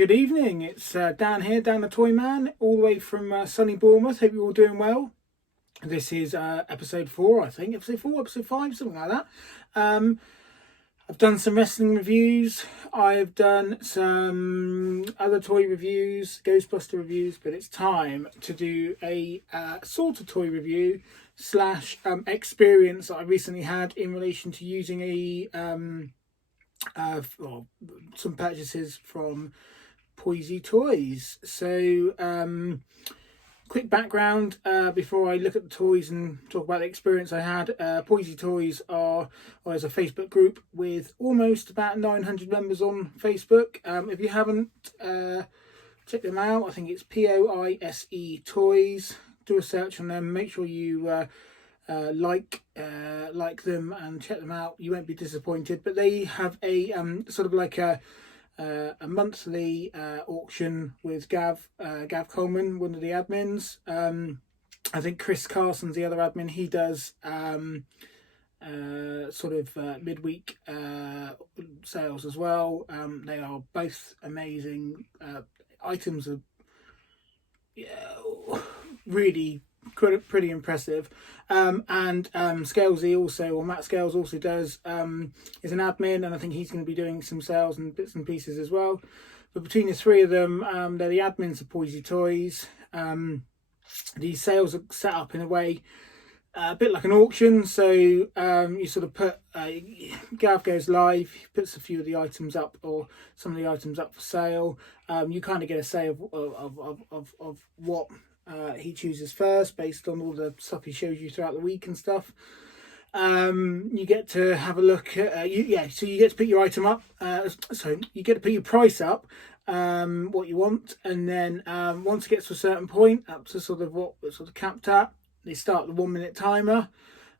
Good evening, it's Dan here, Dan the Toy Man, all the way from sunny Bournemouth. Hope you're all doing well. This is episode 4, I think. Episode 4, episode 5, something like that. I've done some wrestling reviews. I've done some other toy reviews, Ghostbuster reviews, but it's time to do a sort of toy review slash experience that I recently had in relation to using some purchases from Poise toys. So quick background before I look at the toys and talk about the experience I had. Poise toys is a Facebook group with almost about 900 members on Facebook. If you haven't checked them out, I think it's Poise Toys. Do a search on them. Make sure you like them and check them out. You won't be disappointed. But they have a sort of like a monthly auction with Gav Coleman, one of the admins. I think Chris Carson's the other admin. He does sort of midweek sales as well. They are both amazing. Items are really pretty impressive. And Scalesy also, or Matt Scales also does, is an admin, and I think he's going to be doing some sales and bits and pieces as well. But between the three of them, they're the admins of Poise Toys. These sales are set up in a way a bit like an auction. So you sort of put Gav goes live, he puts a few of the items up, or some of the items up for sale. You kind of get a say of what he chooses first based on all the stuff he shows you throughout the week and stuff. You get to have a look at so you get to put your item up, you get to put your price up, what you want, and then once it gets to a certain point, up to sort of what it's sort of capped at, they start the 1 minute timer.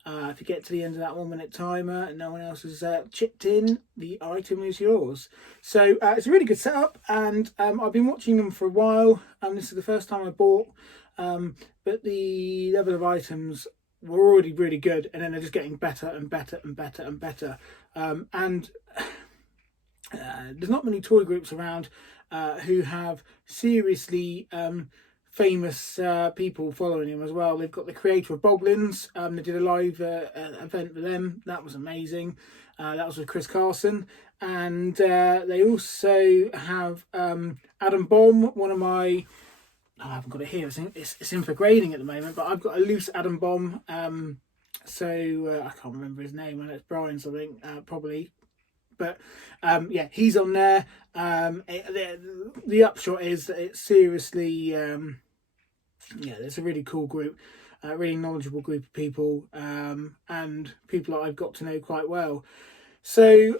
If you get to the end of that 1 minute timer and no one else has chipped in, the item is yours. So it's a really good setup, and I've been watching them for a while. This is the first time I bought, but the level of items were already really good, and then they're just getting better and better and better and better. And there's not many toy groups around who have seriously famous people following him as well. They've got the creator of Boglins. They did a live event with them. That was amazing. That was with Chris Carson. And they also have Adam Bomb, one of my... I haven't got it here. It's in for grading at the moment, but I've got a loose Adam Bomb. So I can't remember his name, and it's Brian something, probably. But he's on there. The upshot is that it's seriously, it's a really cool group, a really knowledgeable group of people, and people that I've got to know quite well. So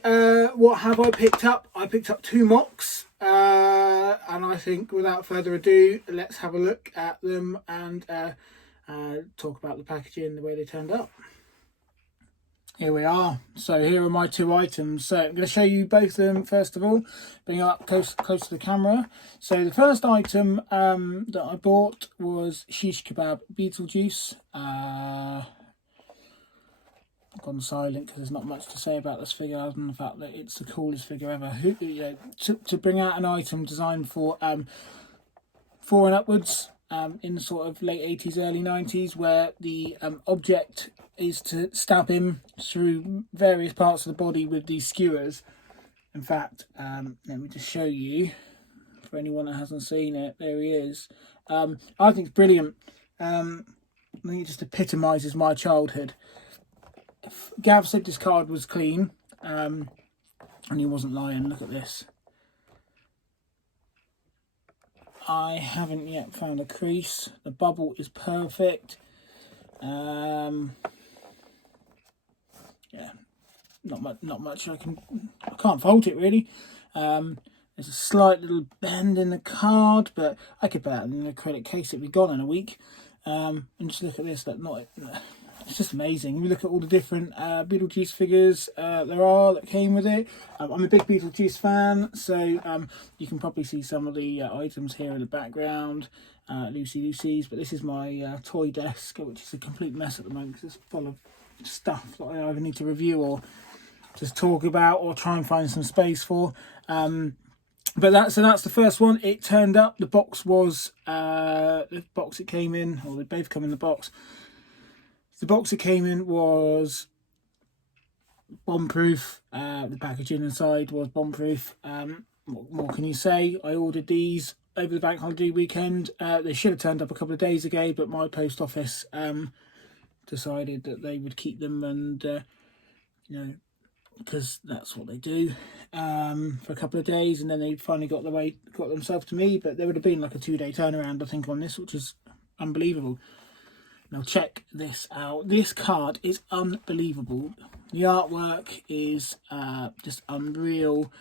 what have I picked up? I picked up 2 mocks, and I think without further ado, let's have a look at them and talk about the packaging, the way they turned up. Here we are. So here are my 2 items. So I'm going to show you both of them first of all, bring up close to the camera. So the first item that I bought was Shish Kebab Beetlejuice. I've gone silent because there's not much to say about this figure other than the fact that it's the coolest figure ever. To bring out an item designed for 4 and upwards, in the sort of late 80s, early 90s, where the object is to stab him through various parts of the body with these skewers. In fact, let me just show you, for anyone that hasn't seen it, there he is. I think it's brilliant. I think it just epitomises my childhood. Gav said this card was clean, and he wasn't lying. Look at this. I haven't yet found a crease. The bubble is perfect. Not much I can't fault it really. There's a slight little bend in the card, but I could put that in the credit case. It'd be gone in a week. And just look at this. It's just amazing. If you look at all the different Beetlejuice figures that came with it. I'm a big Beetlejuice fan, so you can probably see some of the items here in the background. Lucy's, but this is my toy desk, which is a complete mess at the moment because it's full of stuff that I either need to review or just talk about or try and find some space for. But that's the first one. It turned up. The box was the box it came in, or they both come in the box. The box it came in was bomb-proof. The packaging inside was bomb-proof. What more can you say? I ordered these over the bank holiday weekend. They should have turned up a couple of days ago, but my post office decided that they would keep them, and you know, because that's what they do, for a couple of days, and then they finally got themselves to me. But there would have been like a 2-day turnaround, I think, on this, which is unbelievable. Now check this out. This card is unbelievable. The artwork is just unreal.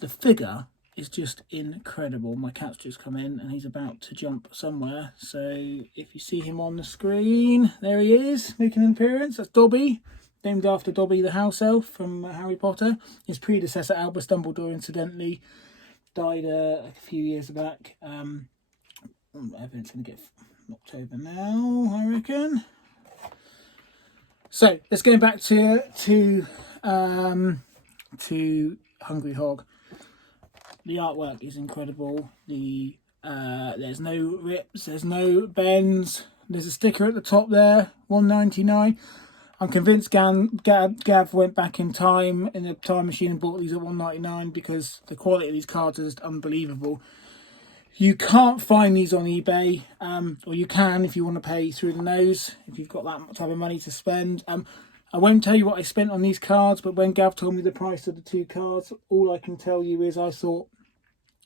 The figure is just incredible. My cat's just come in and he's about to jump somewhere. So if you see him on the screen, there he is, making an appearance. That's Dobby, named after Dobby the house elf from Harry Potter. His predecessor, Albus Dumbledore, incidentally, died a few years back. Everything's going to get knocked over now, I reckon. So let's go back to Hungry Hog. The artwork is incredible. There's no rips, there's no bends. There's a sticker at the top there, $1.99. I'm convinced Gav went back in time in the time machine and bought these at $1.99 because the quality of these cards is just unbelievable. You can't find these on eBay, or you can if you want to pay through the nose, if you've got that type of money to spend. I won't tell you what I spent on these cards, but when Gav told me the price of the 2 cards, all I can tell you is I thought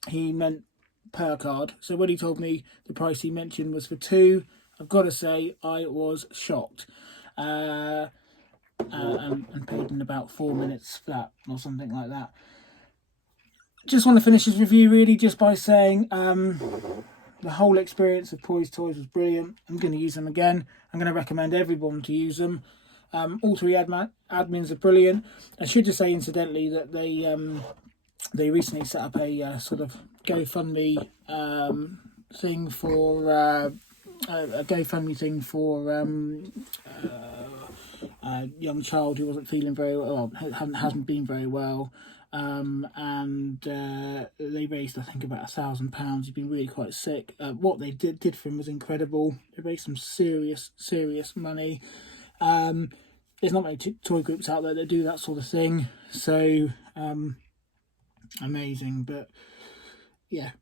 he meant per card. So when he told me the price he mentioned was for 2, I've got to say I was shocked. And paid in about 4 minutes flat or something like that. Just want to finish this review really just by saying the whole experience of Poise toys was brilliant. I'm going to use them again. I'm going to recommend everyone to use them. All 3 admins are brilliant. I should just say incidentally that they recently set up a sort of GoFundMe thing for a young child who wasn't feeling very well, hasn't been very well, and they raised, I think, about £1,000. He's been really quite sick. What they did for him was incredible. They raised some serious money. There's not many toy groups out there that do that sort of thing, so amazing. But yeah,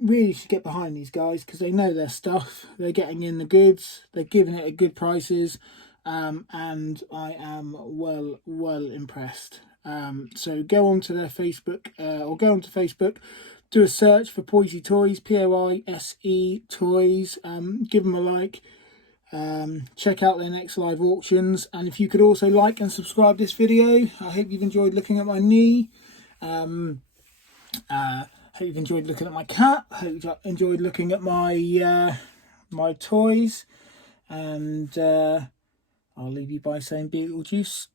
really should get behind these guys because they know their stuff. They're getting in the goods, they're giving it at good prices, and I am well impressed. So go on to their Facebook, or go onto Facebook, do a search for Poise Toys, Poise Toys, give them a like. Check out their next live auctions, and if you could also like and subscribe this video. I hope you've enjoyed looking at my knee. Hope you've enjoyed looking at my cat. Hope you've enjoyed looking at my my toys, and I'll leave you by saying Beetlejuice.